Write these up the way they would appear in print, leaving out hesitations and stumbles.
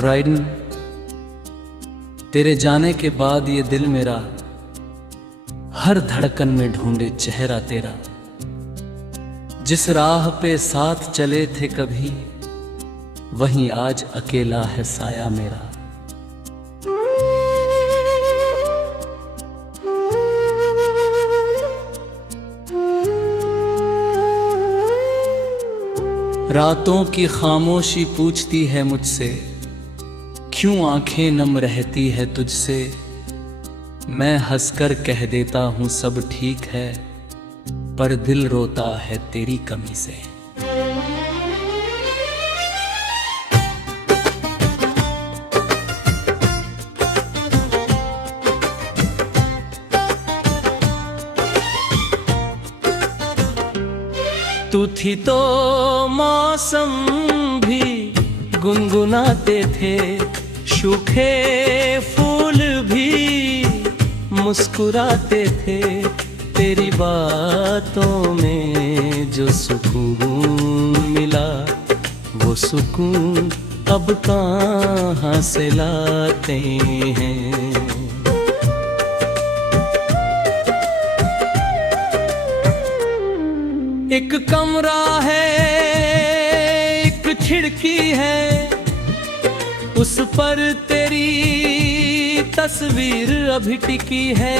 Ridden, तेरे जाने के बाद ये दिल मेरा हर धड़कन में ढूंढे चेहरा तेरा। जिस राह पे साथ चले थे कभी, वहीं आज अकेला है साया मेरा। रातों की खामोशी पूछती है मुझसे, क्यों आंखें नम रहती है तुझसे। मैं हंसकर कह देता हूँ सब ठीक है, पर दिल रोता है तेरी कमी से। तू थी तो मौसम भी गुनगुनाते थे, सूखे फूल भी मुस्कुराते थे। तेरी बातों में जो सुकून मिला, वो सुकून अब कहाँ से लाते हैं। एक कमरा है, एक खिड़की है, उस पर तेरी तस्वीर अभी टिकी है।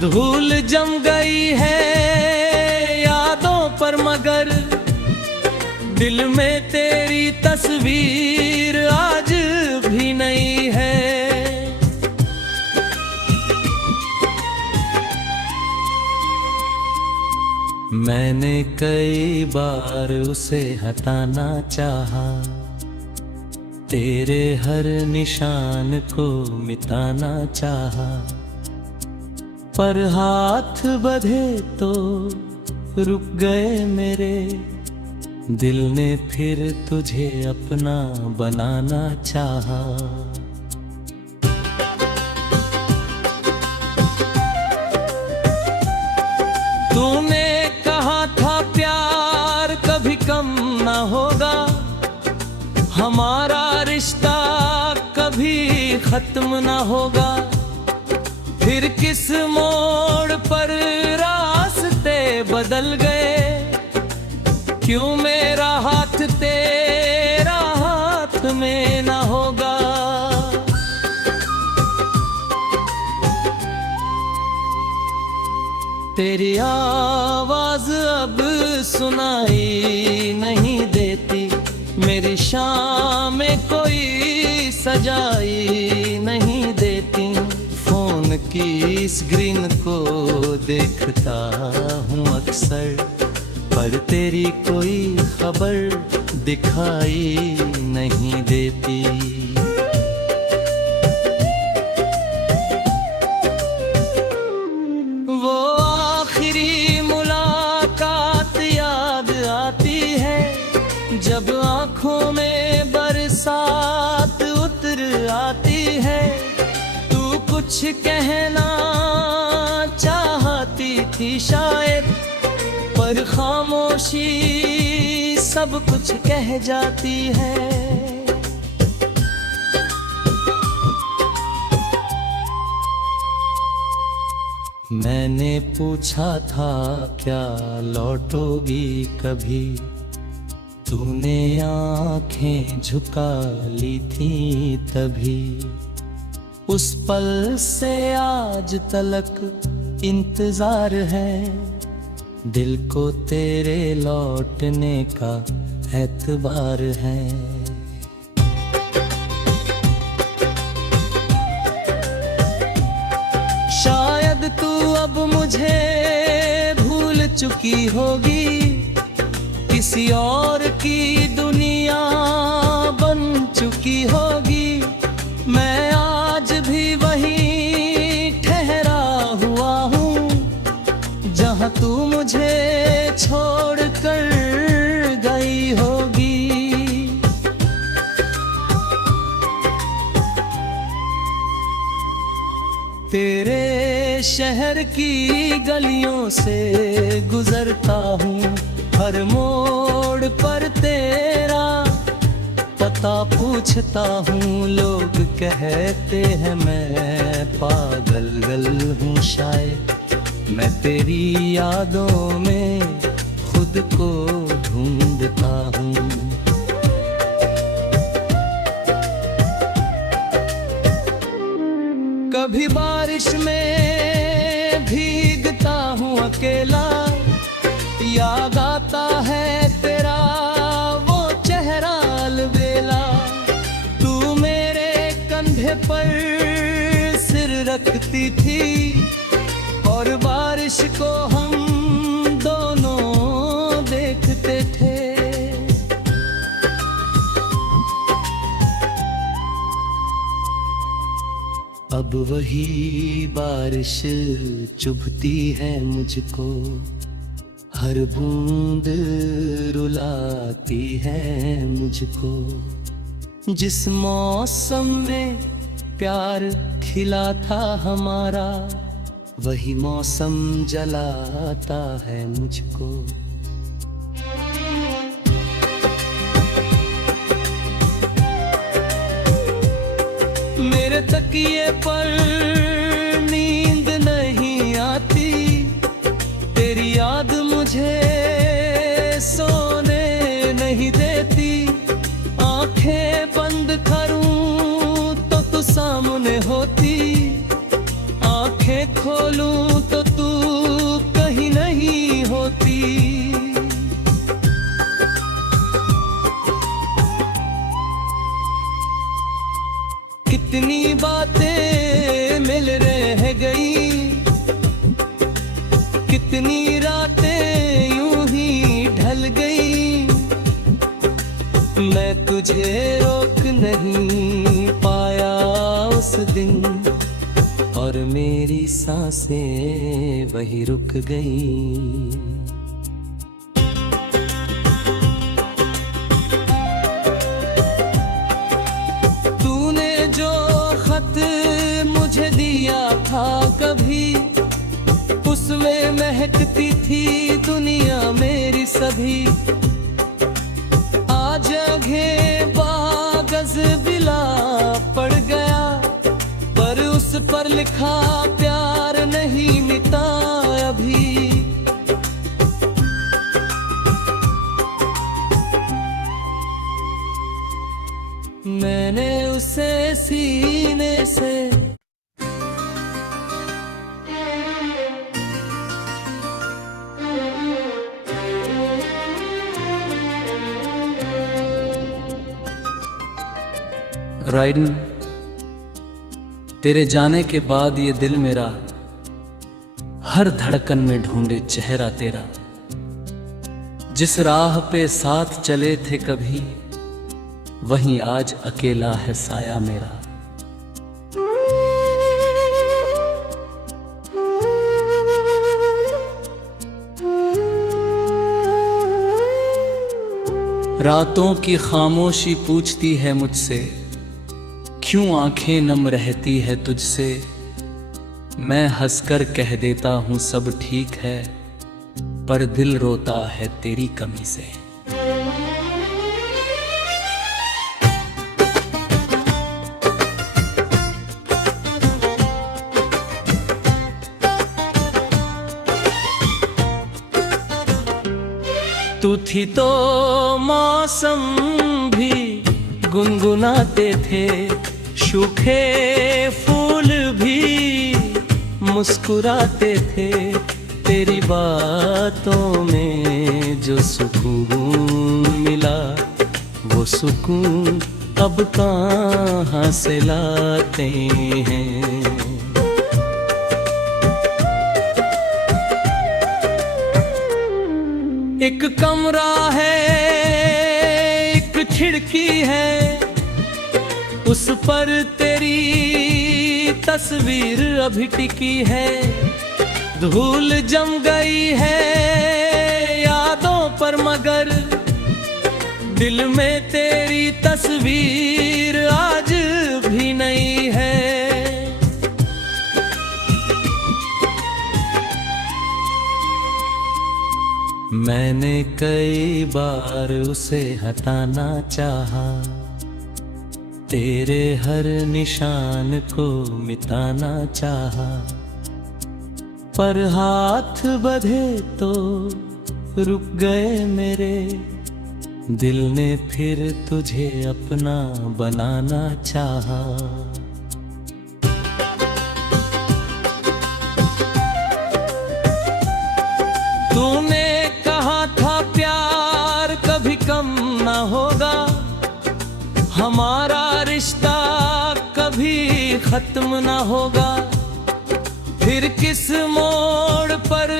धूल जम गई है यादों पर, मगर दिल में तेरी तस्वीर आज भी नहीं है। मैंने कई बार उसे हटाना चाहा, तेरे हर निशान को मिटाना चाहा, पर हाथ बंधे तो रुक गए मेरे। दिल ने फिर तुझे अपना बनाना चाहा। तूने कहा था प्यार कभी कम ना होगा, हमारा रिश्ता कभी खत्म ना होगा। फिर किस मोड़ पर रास्ते बदल गए, क्यों मेरा हाथ तेरा हाथ में ना होगा। तेरी आवाज अब सुनाई नहीं देती, मेरी शाम में कोई सजाई नहीं देती। फोन की स्क्रीन को देखता हूँ अक्सर, पर तेरी कोई खबर दिखाई नहीं देती। वो आखिरी मुलाकात याद आती है, जब आँखों में बरसात उतर आती है। तू कुछ कहना चाहती थी शायद, पर खामोशी सब कुछ कह जाती है। मैंने पूछा था क्या लौटोगी कभी, तूने आंखें झुका ली थी तभी। उस पल से आज तलक इंतजार है, दिल को तेरे लौटने का एतबार है। शायद तू अब मुझे भूल चुकी होगी, किसी और की दुनिया बन चुकी होगी। मैं आज भी वहीं ठहरा हुआ हूँ, जहाँ तू मुझे छोड़ कर गई होगी। तेरे शहर की गलियों से गुजरता हूँ, हर मोड़ पर तेरा पता पूछता हूँ, लोग कहते हैं मैं पागल गल हूँ शायद। मैं तेरी यादों में खुद को ढूंढता हूँ। कभी बारिश में भीगता हूँ अकेला, याद आता है तेरा वो चेहरा अलबेला। तू मेरे कंधे पर सिर रखती थी और बारिश को हम दोनों देखते थे। अब वही बारिश चुभती है मुझको, हर बूंद रुलाती है मुझको। जिस मौसम में प्यार खिला था हमारा, वही मौसम जलाता है मुझको। मेरे तकिए पर नींद नहीं आती, तेरी याद मुझे सोने नहीं देती। आंखें बंद करूं तो तू सामने होती, आंखें खोलूं तो तू कहीं नहीं होती। कितनी बातें मिल रह गई, कितनी रातें यूं ही ढल गई। मैं तुझे रोक नहीं पाया उस दिन, और मेरी सांसें वही रुक गई। मुझे दिया था कभी, उसमें महकती थी दुनिया मेरी सभी। आज आगे बागज बिला पड़ गया, पर उस पर लिखा प्यार नहीं मिटा अभी। मैंने उसे सीने से राइडन, तेरे जाने के बाद ये दिल मेरा हर धड़कन में ढूंढे चेहरा तेरा। जिस राह पे साथ चले थे कभी, वहीं आज अकेला है साया मेरा। रातों की खामोशी पूछती है मुझसे, क्यों आंखें नम रहती है तुझसे। मैं हंसकर कह देता हूँ सब ठीक है, पर दिल रोता है तेरी कमी से। तू थी तो मौसम भी गुनगुनाते थे, सूखे फूल भी मुस्कुराते थे। तेरी बातों में जो सुकून मिला, वो सुकून अब कहाँ से लाते हैं। एक कमरा है, एक खिड़की है, उस पर तेरी तस्वीर अभी टिकी है। धूल जम गई है यादों पर, मगर दिल में तेरी तस्वीर आज भी नहीं है। मैंने कई बार उसे हटाना चाहा, तेरे हर निशान को मिटाना चाहा, पर हाथ बंधे तो रुक गए मेरे। दिल ने फिर तुझे अपना बनाना चाहा। तूने कहा था प्यार कभी कम ना होगा, हमारा रिश्ता कभी खत्म ना होगा। फिर किस मोड़ पर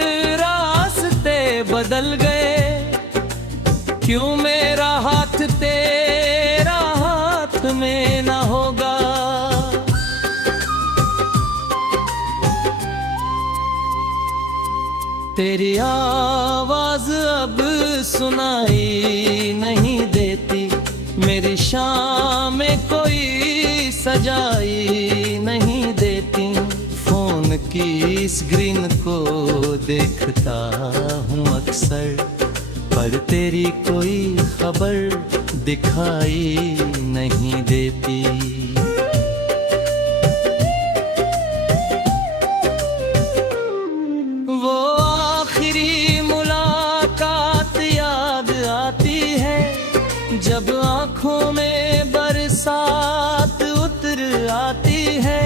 रास्ते बदल गए, क्यों मेरा हाथ तेरा हाथ में ना होगा। तेरी आवाज अब सुनाई नहीं देती, मेरी शाम में कोई सजाई नहीं देती। फोन की स्क्रीन को देखता हूँ अक्सर, पर तेरी कोई खबर दिखाई नहीं देती। वो आखिरी मुलाकात याद आती है, जब आँखों में बरसात उतर आती है।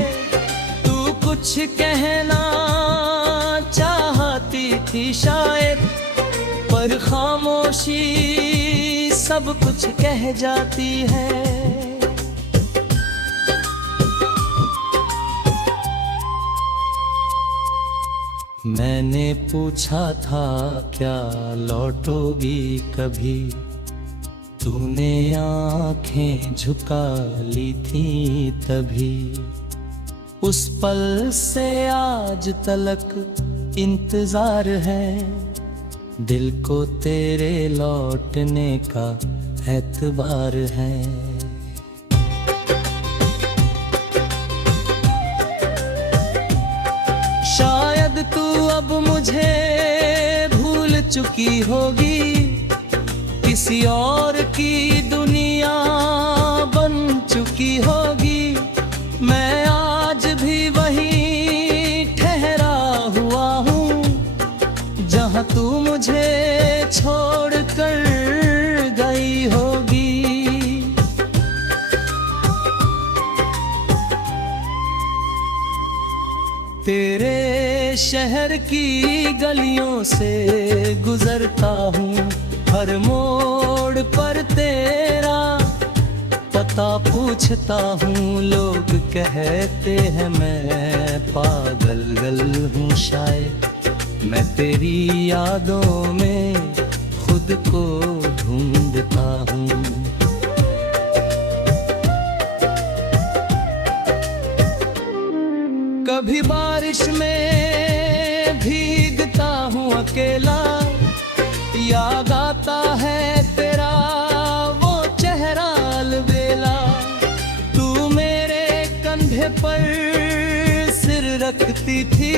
तू कुछ कहना चाहती थी शायद, पर खामोशी सब कुछ कह जाती है। मैंने पूछा था क्या लौटोगी कभी, तूने आंखें झुका ली थी तभी। उस पल से आज तलक इंतजार है, दिल को तेरे लौटने का एतबार है। शायद तू अब मुझे भूल चुकी होगी, किसी और की दुनिया बन चुकी होगी। मैं आज भी वहीं ठहरा हुआ हूँ, जहाँ तू मुझे छोड़ कर गई होगी। तेरे शहर की गलियों से गुजरता हूँ, हर मोड़ पर तेरा पता पूछता हूँ। लोग कहते हैं मैं पागल गल हूँ शायद, मैं तेरी यादों में खुद को ढूंढता हूँ। कभी बारिश में भीगता हूँ अकेला, याद आता है तेरा वो चेहरा अलबेला। तू मेरे कंधे पर सिर रखती थी,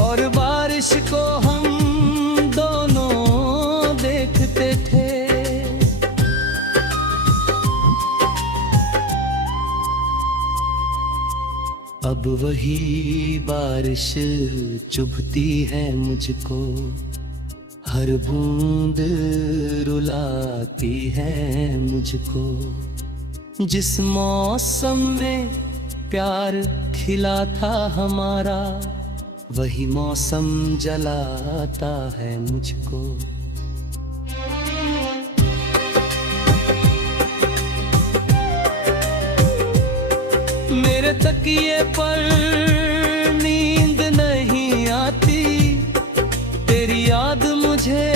और बारिश को हम दोनों देखते थे। अब वही बारिश चुभती है मुझको, हर बूंद रुलाती है मुझको। जिस मौसम में प्यार खिला था हमारा, वही मौसम जलाता है मुझको। मेरे तकिए पर नींद नहीं आती, तेरी याद मुझे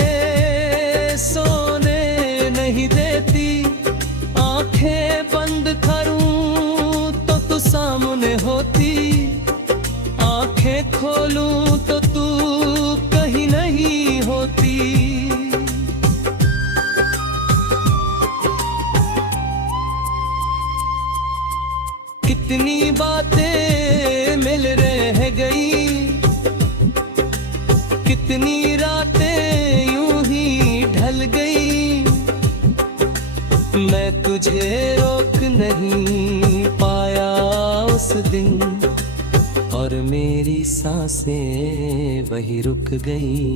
सोने नहीं देती। आंखें बंद करूं तो तू सामने होती, आंखें खोलूं तो तू कहीं नहीं होती। कितनी बातें मिल रह गई, कितनी रातें यूं ही ढल गई। मैं तुझे रोक नहीं उस दिन, और मेरी सांसें वही रुक गई।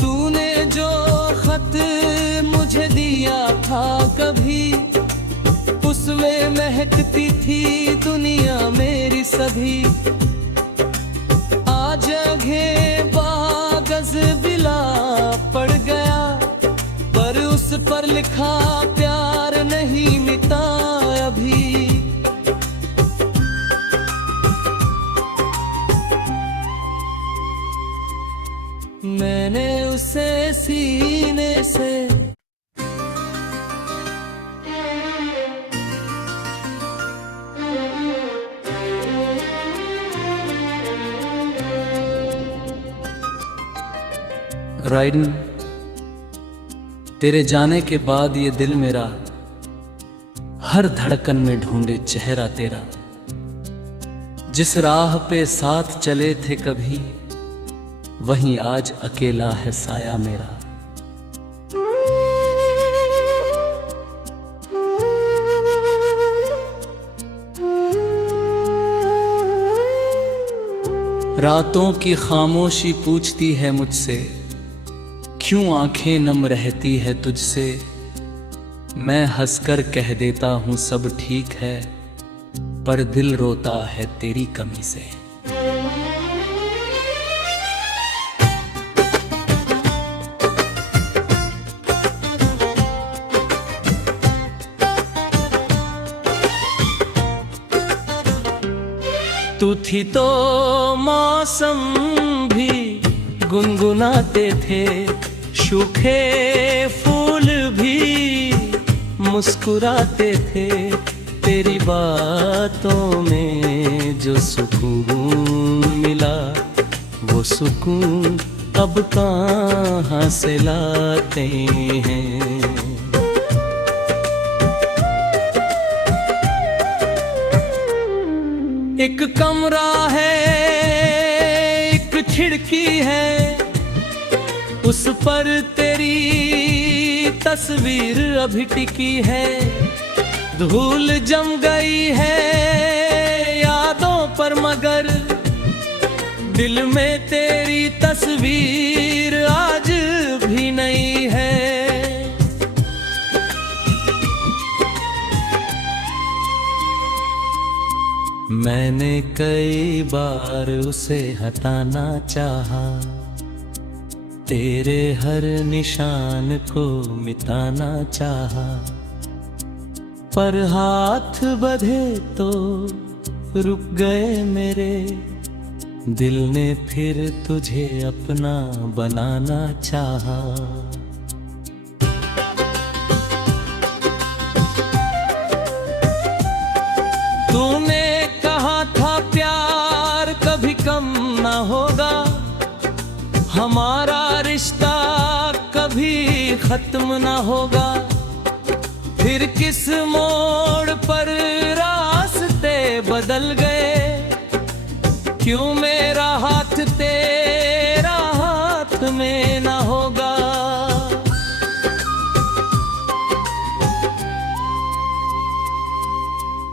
तूने जो खत मुझे दिया था कभी, उसमें महकती थी दुनिया मेरी सभी। आज जगह बागज बिला पड़ गया, पर उस पर लिखा प्यार नहीं मिटा अभी। मैंने उसे सीने से राइडन, तेरे जाने के बाद ये दिल मेरा हर धड़कन में ढूंढे चेहरा तेरा। जिस राह पे साथ चले थे कभी, वहीं आज अकेला है साया मेरा। रातों की खामोशी पूछती है मुझसे, क्यों आंखें नम रहती है तुझसे। मैं हंसकर कह देता हूँ सब ठीक है, पर दिल रोता है तेरी कमी से। तू थी तो मौसम भी गुनगुनाते थे, सूखे फूल भी मुस्कुराते थे। तेरी बातों में जो सुकून मिला, वो सुकून अब कहाँ से लाते हैं। एक कमरा है, एक खिड़की है, उस पर तेरी तस्वीर अभी टिकी है। धूल जम गई है यादों पर, मगर दिल में तेरी तस्वीर आज भी नहीं है। मैंने कई बार उसे हटाना चाहा, तेरे हर निशान को मिटाना चाहा, पर हाथ बंधे तो रुक गए मेरे। दिल ने फिर तुझे अपना बनाना चाहा। तूने कहा था प्यार कभी कम ना होगा, हमारा रिश्ता कभी खत्म ना होगा। फिर किस मोड़ पर रास्ते बदल गए, क्यों मेरा हाथ तेरा हाथ में ना होगा।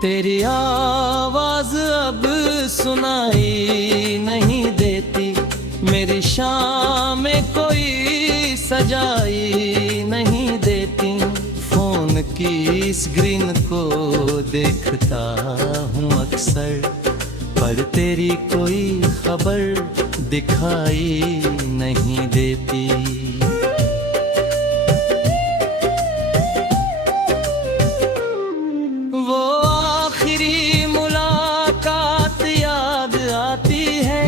तेरी आवाज अब सुनाई नहीं देती, मेरी शाम में कोई सजाई नहीं देती। फोन की स्क्रीन को देखता हूँ अक्सर, पर तेरी कोई खबर दिखाई नहीं देती। वो आखिरी मुलाकात याद आती है,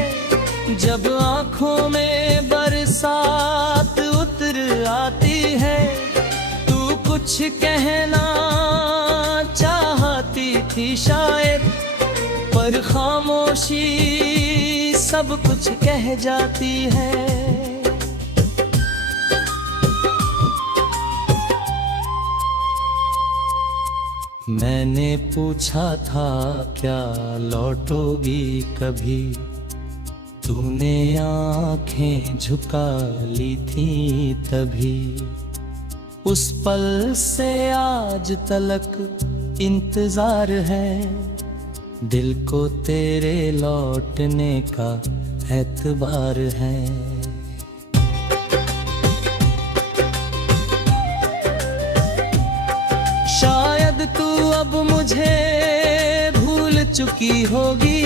जब आँखों में बरसात उतर आती है। तू कुछ कहना चाहती थी शायद, पर खामोशी सब कुछ कह जाती है। मैंने पूछा था क्या लौटोगी कभी, तूने आंखें झुका ली थी तभी। उस पल से आज तलक इंतजार है, दिल को तेरे लौटने का एतबार है। शायद तू अब मुझे भूल चुकी होगी,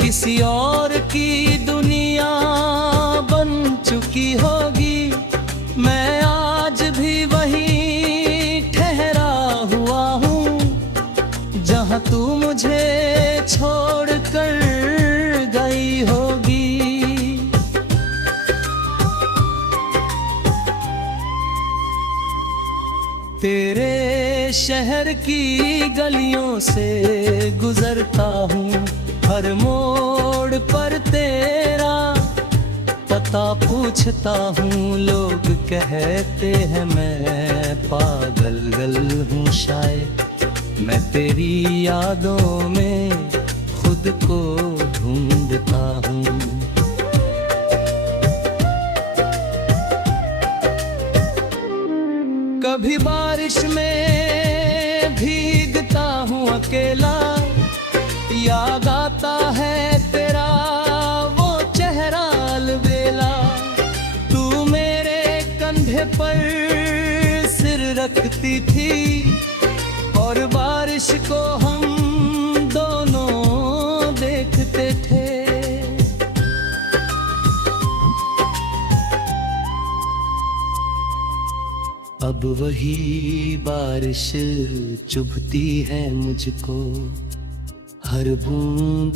किसी और की दुनिया बन चुकी होगी। मैं आज भी वहीं ठहरा हुआ हूँ, जहाँ तू मुझे छोड़ कर गई होगी। तेरे शहर की गलियों से गुजरता हूँ, हर मोड़ पर तेरा पता पूछता हूँ। लोग कहते हैं मैं पागल गल हूँ, शायद मैं तेरी यादों में खुद को ढूंढता हूँ। कभी बारिश में भीगता हूँ अकेला, याद आता है तेरा वो चेहरा अलबेला। तू मेरे कंधे पर सिर रखती थी और बारिश को हम दोनों देखते थे। अब वही बारिश चुभती है मुझको, हर बूंद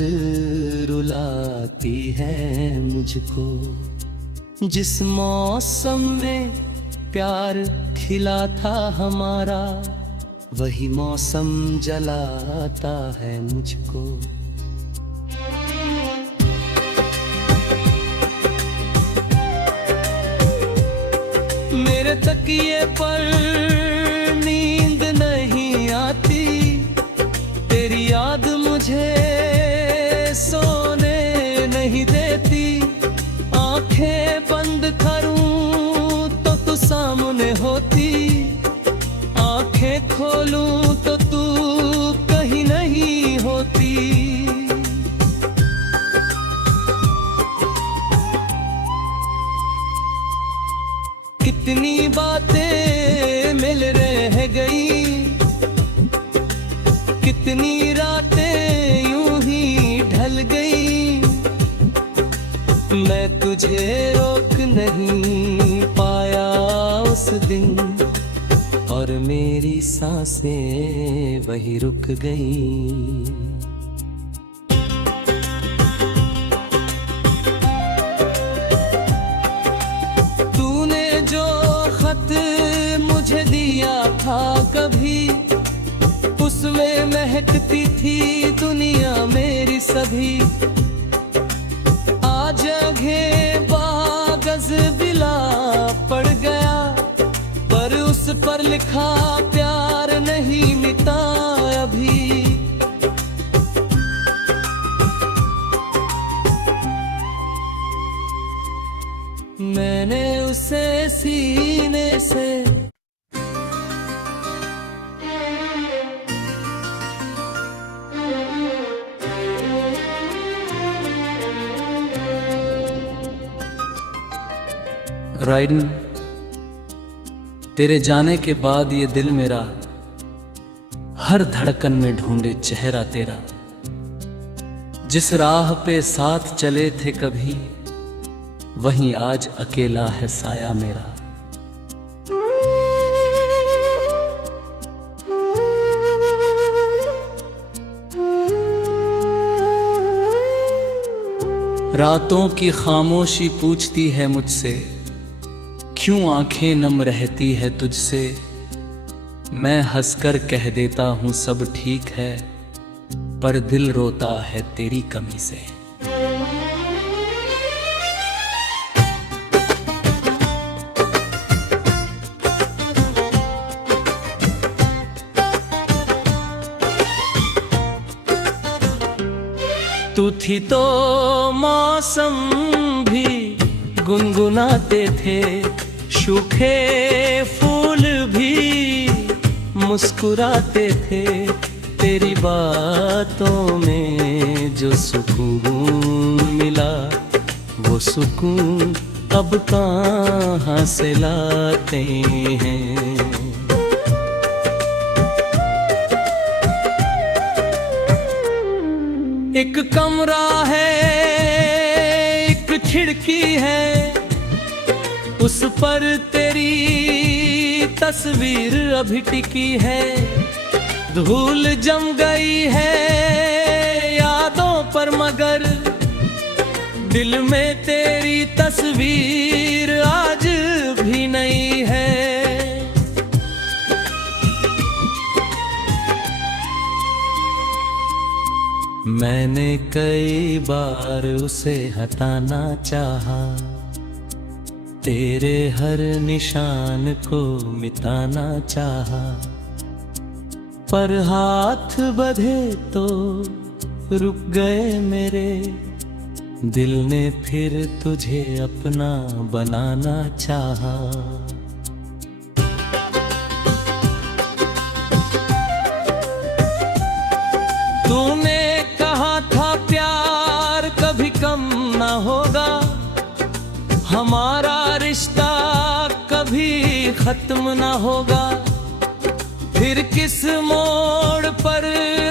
रुलाती है मुझको। जिस मौसम में प्यार खिला था हमारा, वही मौसम जलाता है मुझको। मेरे तकिए पर नींद नहीं आती, तेरी याद मुझे सोने नहीं देती। आंखें बंद करूं तो तू सामने होती, आंखें खोलूं तो तू कहीं नहीं होती। कितनी बातें मिल रह गई, कितनी रातें यूं ही ढल गई। मैं तुझे रोक नहीं पाया उस दिन, और मेरी सांसें वही रुक गई। मुझे दिया था कभी, उसमें महकती थी दुनिया मेरी सभी। आज आगे बागज बिला पड़ गया, पर उस पर लिखा प्यार नहीं मिटा अभी। मैंने उसे सीने से राइडन, तेरे जाने के बाद ये दिल मेरा हर धड़कन में ढूंढे चेहरा तेरा। जिस राह पे साथ चले थे कभी, वहीं आज अकेला है साया मेरा। रातों की खामोशी पूछती है मुझसे, क्यों आंखें नम रहती है तुझसे। मैं हंसकर कह देता हूँ सब ठीक है, पर दिल रोता है तेरी कमी से। तू थी तो मौसम भी गुनगुनाते थे, सूखे फूल भी मुस्कुराते थे, तेरी बातों में जो सुकून मिला वो सुकून अब कहाँ से लाते हैं। एक कमरा है, एक खिड़की है, उस पर तेरी तस्वीर अभी टिकी है। धूल जम गई है यादों पर, मगर दिल में तेरी तस्वीर आज भी नहीं है। मैंने कई बार उसे हटाना चाहा, तेरे हर निशान को मिटाना चाहा, पर हाथ बंधे तो रुक गए मेरे। दिल ने फिर तुझे अपना बनाना चाहा। तूने कहा था प्यार कभी कम ना होगा, हमारा रिश्ता कभी खत्म ना होगा। फिर किस मोड़ पर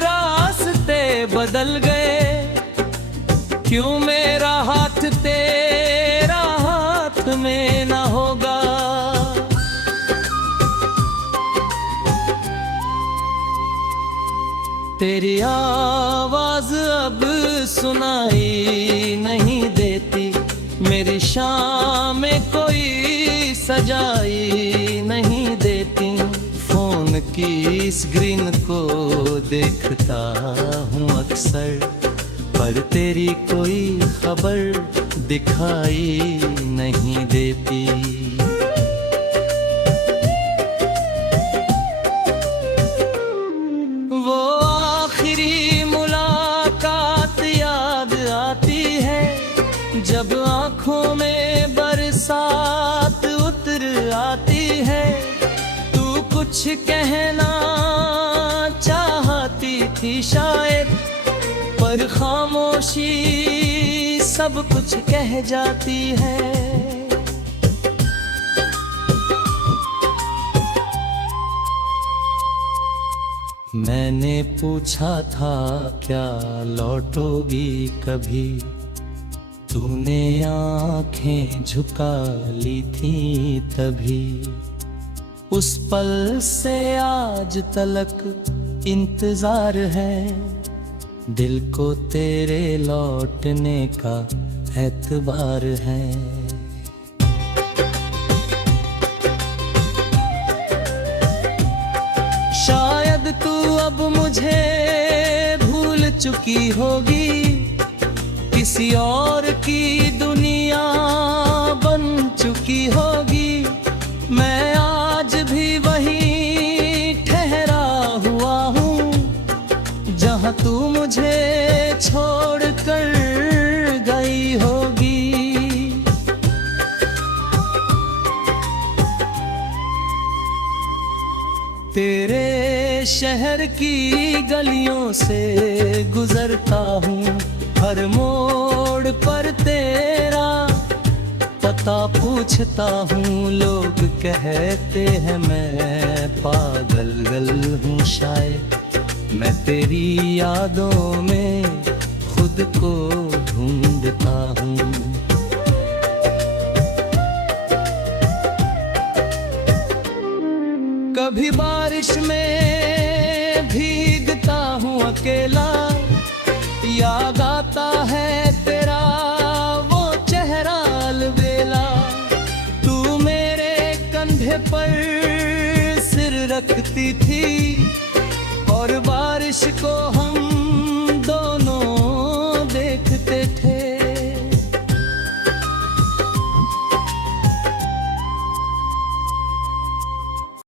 रास्ते बदल गए, क्यों मेरा हाथ तेरा हाथ में ना होगा। तेरी आवाज अब सुनाई नहीं देती, मेरी शाम में कोई सजाई नहीं देती। फोन की स्क्रीन को देखता हूँ अक्सर, पर तेरी कोई खबर दिखाई नहीं देती। वो आखिरी मुलाकात याद आती है, जब आंखों में बरसात उतर आती है। तू कुछ कहना चाहती थी शायद, पर खामोशी सब कुछ कह जाती है। मैंने पूछा था क्या लौटोगी कभी, तूने आंखें झुका ली थी तभी। उस पल से आज तलक इंतजार है, दिल को तेरे लौटने का एतबार है। शायद तू अब मुझे भूल चुकी होगी, किसी और की दुनिया बन चुकी होगी। मैं आज भी वहीं ठहरा हुआ हूँ, जहाँ तू मुझे छोड़ कर गई होगी। तेरे शहर की गलियों से गुजरता हूँ, हर मोड़ पर तेरा पता पूछता हूँ। लोग कहते हैं मैं पागल गल हूँ शायद, मैं तेरी यादों में खुद को ढूंढता हूँ। कभी बारिश में भीगता हूँ अकेला, याद आता है तेरा वो चेहरा अलबेला। तू मेरे कंधे पर सिर रखती थी और बारिश को हम